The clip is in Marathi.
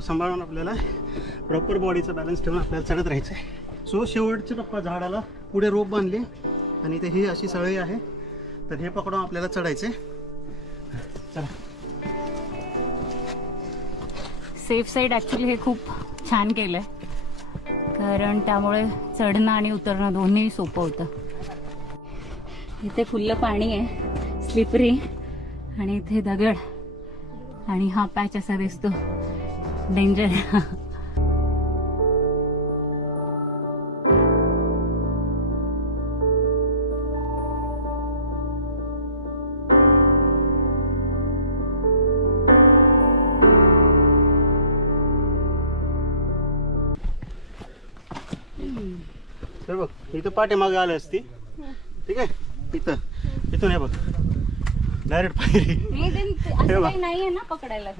तो सांभाळून आपल्याला प्रॉपर बॉडीचा बॅलन्स ठेवून आपल्याला चढत राहायचं आहे. सो शेवटचे टप्पा, झाडाला पुढे रोप बांधली आणि इथे ही अशी सळई आहे, तर हे पकडून आपल्याला चढायचे. चला. सेफ साईड ॲक्च्युली हे खूप छान केलं आहे, कारण त्यामुळे चढणं आणि उतरणं दोन्ही सोपं होतं. इथे खुल्लं पाणी आहे, स्लिपरी, आणि इथे दगड, आणि हा पॅच असा दिसतो डेंजर. तर बघ इथं पाठीमागे आले असती, ठीक आहे. इथून हे बघ डायरेक्ट पायरी नाही आहे ना पकडायला.